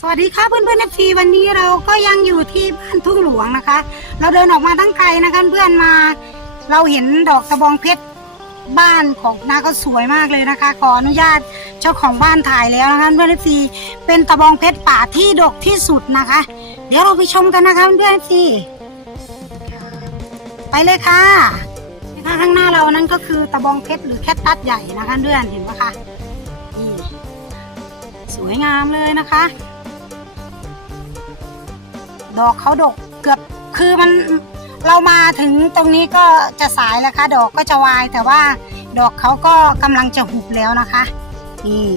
สวัสดีค่ะเพื่อนเพื่อนเอฟซีวันนี้เราก็ยังอยู่ที่บ้านทุ่งหลวงนะคะ เราเดินออกมาตั้งไกลนะคะเพื่อนมา เราเห็นดอกตะบองเพชรบ้านของนาก็สวยมากเลยนะคะ ขออนุญาตเจ้าของบ้านถ่ายแล้วนะคะเพื่อนเอฟซีเป็นตะบองเพชรป่าที่ดกที่สุดนะคะ เดี๋ยวเราไปชมกันนะคะเพื่อนเอฟซีไปเลยค่ะข้างหน้าเรานั้นก็คือตะบองเพชรหรือแคทตัสใหญ่นะคะเพื่อนเห็นไหมคะนี่สวยงามเลยนะคะ ดอกเขาดกเกือบคือมันเรามาถึงตรงนี้ก็จะสายแล้วค่ะ ดอกก็จะวาย แต่ว่าดอกเขาก็กำลังจะหุบแล้วนะคะนี่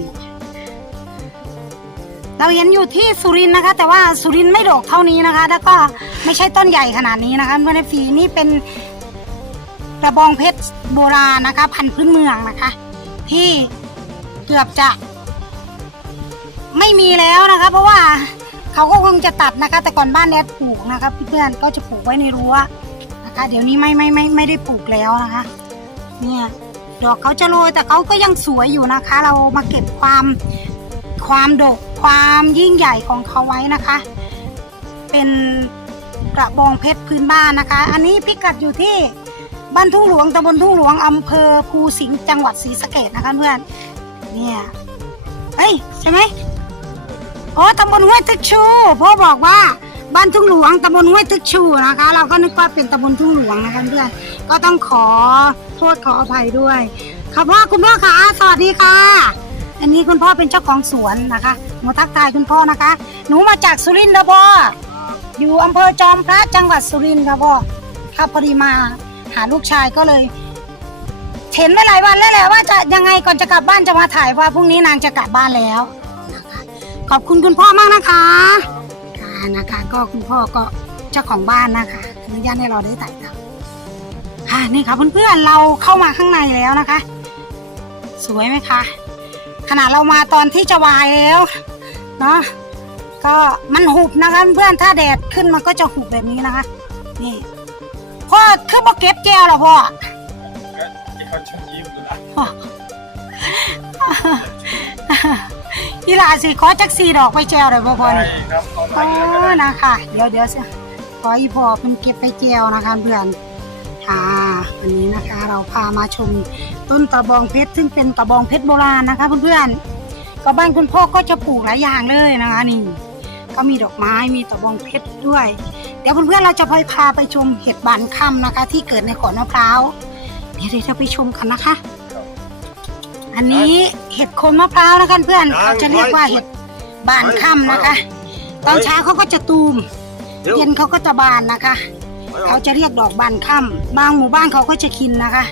เราเห็นอยู่ที่สุรินนะคะ แต่ว่าสุรินไม่ดอกเท่านี้นะคะ แล้วก็ไม่ใช่ต้นใหญ่ขนาดนี้นะคะเพื่อนๆฟีนี่เป็นกระบองเพชรโบราณนะคะ พันธุ์พื้นเมืองนะคะ ที่เกือบจะไม่มีแล้วนะคะ เพราะว่า เขาก็คงจะตัดนะคะ แต่ก่อนบ้านแอดปลูกนะคะเพื่อนๆก็จะปลูกไว้ในรั้วนะคะ เดี๋ยวนี้ไม่ไม่ไม่ไม่ได้ปลูกแล้วนะคะ เนี่ยดอกเขาจะโรยแต่เขาก็ยังสวยอยู่นะคะ เรามาเก็บความความดกความยิ่งใหญ่ของเขาไว้นะคะ เป็นกระบองเพชรพื้นบ้านนะคะ อันนี้พิกัดอยู่ที่บ้านทุ่งหลวงตำบลทุ่งหลวงอำเภอภูสิงห์จังหวัดศรีสะเกดนะคะเพื่อนเนี่ยเฮ้ยใช่ไหม โอ้ตำบลห้วยตึกชูพ่อบอกว่าบ้านทุ่งหลวงตำบลห้วยตึกชูนะคะ เราก็นึกว่าเป็นตำบลทุ่งหลวงนะคะเพื่อนก็ต้องขอโทษขออภัยด้วยค่ะพ่อคุณพ่อคะสวัสดีค่ะ อันนี้คุณพ่อเป็นเจ้าของสวนนะคะหนูทักทายคุณพ่อนะคะ หนูมาจากสุรินทร์นะพ่ออยู่อำเภอจอมพระจังหวัดสุรินทร์ค่ะพ่อค่ะพอดีมาหาลูกชายก็เลยเห็นไม่หลายวันแล้วแหละว่าจะยังไงก่อนจะกลับบ้านจะมาถ่ายว่าพรุ่งนี้นางจะกลับบ้านแล้ว ขอบคุณคุณพ่อมากนะคะค่ะนะคะ ก็คุณพ่อก็เจ้าของบ้านนะคะอนุญาตให้เราได้ถ่ายทำค่ะนี่ค่ะเพื่อนๆเราเข้ามาข้างในแล้วนะคะ สวยไหมคะขนาดเรามาตอนที่จะวายแล้วเนาะก็มันหุบนะคะเพื่อนถ้าแดดขึ้นมันก็จะหุบแบบนี้นะคะ นี่พ่อคือบอกเก็บแก้วเหรอพ่อเขาชมยิ้มอยู่ละ อีหลาสิขอจักซีดอกไปแจวเลยพ่อพ่อใช่นี่ครับเอาไหนโอ้ก็ได้นะคะ เดี๋ยวเดี๋ยวสิขออีพอเป็นเก็บไปแจวนะคะเพื่อนค่ะวันนี้นะคะเราพามาชมต้นตะบองเพชรซึ่งเป็นตะบองเพชรโบราณนะคะเพื่อนๆก็บ้านคุณพ่อก็จะปลูกหลายอย่างเลยนะคะนี่ก็มีดอกไม้มีตะบองเพชรด้วย เดี๋ยวเพื่อนๆเราจะไปพาไปชมเห็ดบานค่ำนะคะ ที่เกิดในขอนมะพร้าวเดี๋ยวเดี๋ยวจะไปชมกันนะคะ อันนี้เห็ดโคนมะพร้าวนะคะเพื่อนเขาจะเรียกว่าเห็ดบานค่ำนะคะ ตอนเช้าเขาก็จะตูม เย็นเขาก็จะบานนะคะ เขาจะเรียกดอกบานค่ำบางหมู่บ้านเขาก็จะกินนะคะ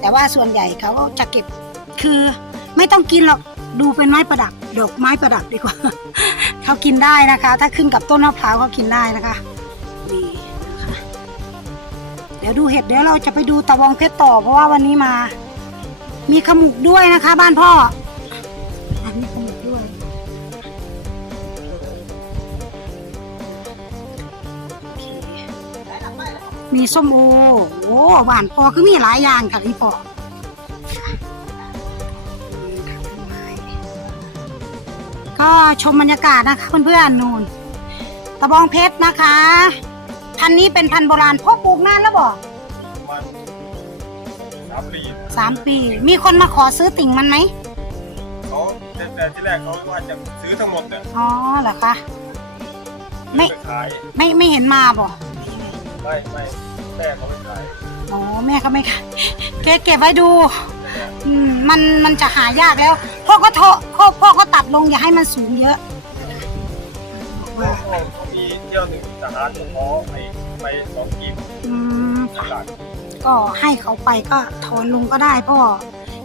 แต่ว่าส่วนใหญ่เขาก็จะเก็บคือไม่ต้องกินหรอกดูเป็นไม้ประดับ ดอกไม้ประดับดีกว่า เขากินได้นะคะ ถ้าขึ้นกับต้นมะพร้าวเขากินได้นะคะนี่นะคะเดี๋ยวดูเห็ดเดี๋ยวเราจะไปดูตะวองเพชรต่อเพราะว่าวันนี้มา มีขมุกด้วยนะคะ บ้านพ่อมีขมุกด้วย มีส้มโอโอ้หวานพอคือมีหลายอย่างค่ะพี่พอก็ชมบรรยากาศนะคะเพื่อนๆนู่นตะบองเพชรนะคะ พันนี้เป็นพันโบราณพ่อปลูกนานแล้วบ่มัน สามปีสามปี มีคนมาขอซื้อติ่งมันไหมเขาแต่แต่ที่แรกเขาว่าจะซื้อทั้งหมดเนี่ยอ๋อเหรอคะไม่ไปขายไม่ไม่เห็นมาบ่ไม่ไม่แม่เขาไปขายอ๋อแม่ก็ไม่ค่ะเก็บเก็บไว้ดูอืมมันมันจะหายากแล้วพ่อก็โทรพ่อพ่อก็ตัดลงอย่าให้มันสูงเยอะเขาเขามีเที่ยวหนึ่งทหารผมขอไปไปสองกีบอืมตลาด ก็ให้เขาไปก็ถอนลงก็ได้พ่อ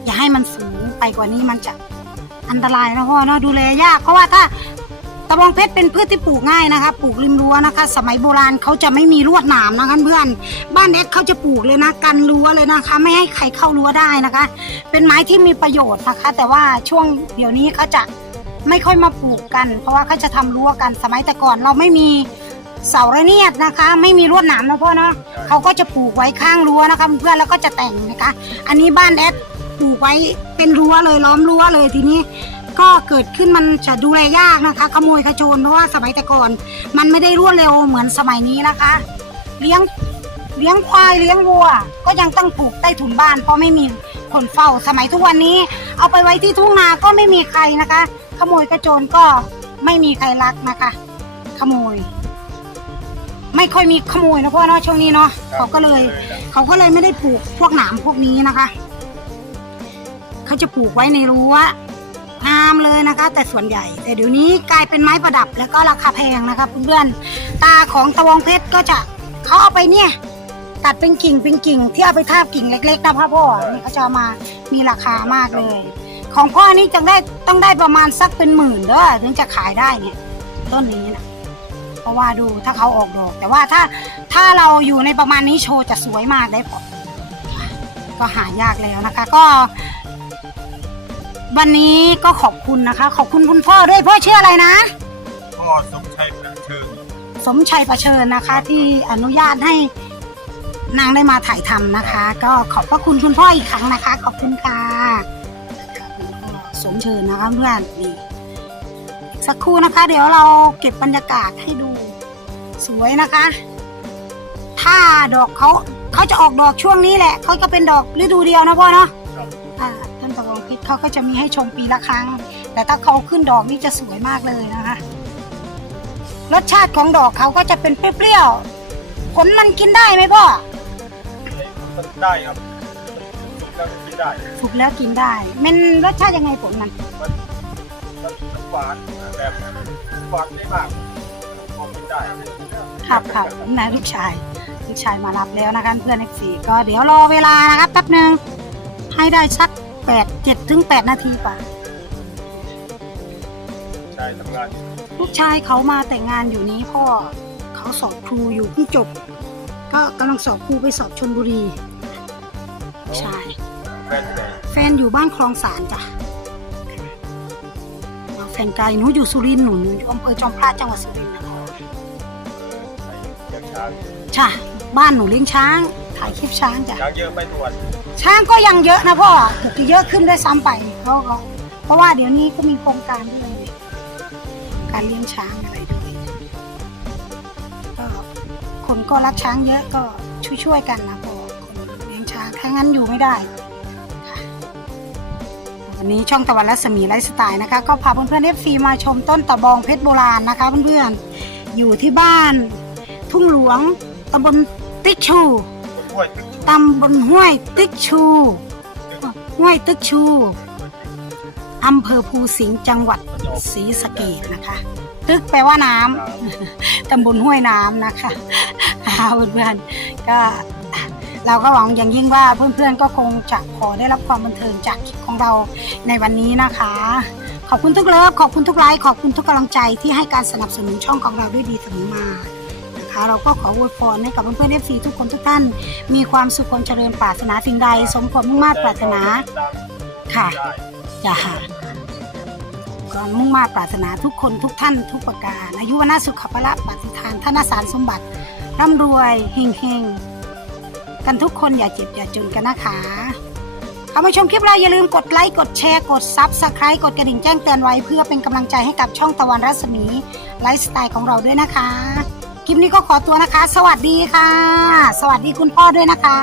อย่าให้มันสูงไปกว่านี้มันจะอันตรายนะพ่อเนาะดูแลยากเพราะว่าถ้าตะบองเพชรเป็นพืชที่ปลูกง่ายนะคะ ปลูกริมรั้วนะคะ สมัยโบราณเขาจะไม่มีลวดหนามนะคะเพื่อนบ้านเอ็ดเขาจะปลูกเลยนะกันรั้วเลยนะคะ ไม่ให้ใครเข้ารั้วได้นะคะ เป็นไม้ที่มีประโยชน์นะคะ แต่ว่าช่วงเดี๋ยวนี้เขาจะไม่ค่อยมาปลูกกัน เพราะว่าเขาจะทำรั้วกันสมัยแต่ก่อนเราไม่มี เสาระเนียดนะคะ ไม่มีลวดหนามนะพ่อเนาะเขาก็จะปลูกไว้ข้างรั้วนะคะเพื่อนแล้วก็จะแต่งนะคะ อันนี้บ้านแอดปลูกไว้เป็นรั้วเลยล้อมรั้วเลยทีนี้ก็เกิดขึ้นมันจะดูแลยากนะคะ ขโมยขโจรเพราะว่าสมัยแต่ก่อน มันไม่ได้รวดเร็วเหมือนสมัยนี้นะคะ เลี้ยงเลี้ยงควายเลี้ยงวัว ก็ยังต้องผูกใต้ถุนบ้านเพราะไม่มีคนเฝ้าสมัยทุกวันนี้ เอาไปไว้ที่ทุ่งนาก็ไม่มีใครนะคะ ขโมยขโจรก็ไม่มีใครรักนะคะ ขโมย ไม่ค่อยมีขโมยนะพ่อเนาะช่วงนี้เนาะเขาก็เลย เขาก็เลยไม่ได้ปลูกพวกหนามพวกนี้นะคะ เขาจะปลูกไว้ในรั้วงามเลยนะคะ แต่ส่วนใหญ่ แต่เดี๋ยวนี้กลายเป็นไม้ประดับแล้วก็ราคาแพงนะคะเพื่อนๆตาของตะวงเพชรก็จะเขาเอาไปเนี่ยตัดเป็นกิ่งเป็นกิ่งที่เอาไปทาบกิ่งเล็กๆนะพ่อพ่อนี่เขาจะเอามามีราคามากเลย ของพ่อนี่จะได้ต้องได้ประมาณสักเป็นหมื่นเด้อถึงจะขายได้เนี่ยต้นนี้นะ เพราะว่าดูถ้าเขาออกดอก แต่ว่าถ้าถ้าเราอยู่ในประมาณนี้โชว์จะสวยมากได้ผลก็หายากแล้วนะคะ ก็ วันนี้ก็ขอบคุณนะคะ ขอบคุณคุณพ่อด้วยพ่อชื่ออะไรนะพ่อสมชัยประเชิญสมชัยประเชิญนะคะ ที่อนุญาตให้นางได้มาถ่ายทำนะคะ ก็ขอบพระคุณคุณพ่ออีกครั้งนะคะ ขอบคุณค่ะคุณพ่อสมเชิญนะคะเพื่อนนี่ สักครู่นะคะ เดี๋ยวเราเก็บบรรยากาศให้ดู สวยนะคะ ถ้าดอกเขาเขาจะออกดอกช่วงนี้แหละเขาก็เป็นดอกฤดูเดียวนะพ่อเนาะครับอ่าต้นตะวันพิษเขาก็จะมีให้ชมปีละครั้ง แต่ถ้าเขาขึ้นดอกนี่จะสวยมากเลยนะคะ รสชาติของดอกเขาก็จะเป็นเปรี้ยวๆผลมันกินได้ไหมพ่อมันได้ครับแล้วก็กินได้ถูกแล้วกินได้ มันรสชาติยังไงผลมันมันมัน หวานแบบหวานไม่มากพอกินได้ครับครับนายลูกชายลูกชายมารับแล้วนะคะเพื่อนเอฟซีก็เดี๋ยวรอเวลานะครับแป๊บหนึ่งให้ได้สักแปดเจ็ดถึงแปดนาทีป่ะใช่ทำงานอยู่ลูกชายเขามาแต่งงานอยู่นี้พ่อเขาสอบครูอยู่เพิ่งจบ ก็กำลังสอบครูไปสอบชนบุรีใช่แฟนไหนแฟนอยู่บ้านคลองสารจ้ะ แฟนไกลหนูอยู่สุรินทร์หนูอยู่อำเภอจอมพระจังหวัดสุรินทร์นะคะเลี้ยงช้างใช่บ้านหนูเลี้ยงช้างถ่ายคลิปช้างจ้ะช้างเยอะไม่ตรวจช้างก็ยังเยอะนะพ่อเกือบจะเยอะขึ้นด้วยซ้ำไปเขาก็เพราะว่าเดี๋ยวนี้ก็มีโครงการด้วยการเลี้ยงช้างอะไรด้วยก็คนก็รักช้างเยอะก็ช่วยๆกันนะพ่อคนเลี้ยงช้างถ้างั้นอยู่ไม่ได้ค่ะ วันนี้ช่องตะวันรัศมีไลฟ์สไตล์นะคะ ก็พาเพื่อนๆเอฟซีมาชมต้นตะบองเพชรโบราณนะคะเพื่อนๆอยู่ที่บ้าน ทุ่งหลวงตำบลติ๊กชูตำบลห้วยตึกชูห้วยตึกชูอำเภอภูสิงห์จังหวัดศรีสะเกดนะคะ ตึกแปลว่าน้ำตำบลห้วยน้ำนะคะเพื่อนๆก็ เราก็หวังอย่างยิ่งว่าเพื่อนๆก็คงจะขอได้รับความบันเทิงจากคลิปของเราในวันนี้นะคะ ขอบคุณทุกเลิฟขอบคุณทุกไลค์ขอบคุณทุกกำลังใจที่ให้การสนับสนุนช่องของเราด้วยดีเสมอมานะคะเราก็ขออวยพรให้กับเพื่อนๆเอฟซีทุกคนทุกท่าน มีความสุขความเจริญปรารถนาสิ่งใด สมความมุ่งมา่ปรารถนาค่ะได้จ้าก็มุ่งมา่ปรารถนาทุกคนทุกท่าน ทุกประการ อายุวนาสุขภละปฏิทานธนสารสมบัติร่ำรวยเฮงเฮงๆ กันทุกคนอย่าเจ็บอย่าจนกันนะคะเข้ามาชมคลิปเราอย่าลืมกดไลค์กดแชร์กดซับสไครต์กดกระดิ่งแจ้งเตือนไว้ เพื่อเป็นกำลังใจให้กับช่องตะวันรัศมีไลฟ์สไตล์ของเราด้วยนะคะ คลิปนี้ก็ขอตัวนะคะ สวัสดีค่ะ สวัสดีคุณพ่อด้วยนะคะ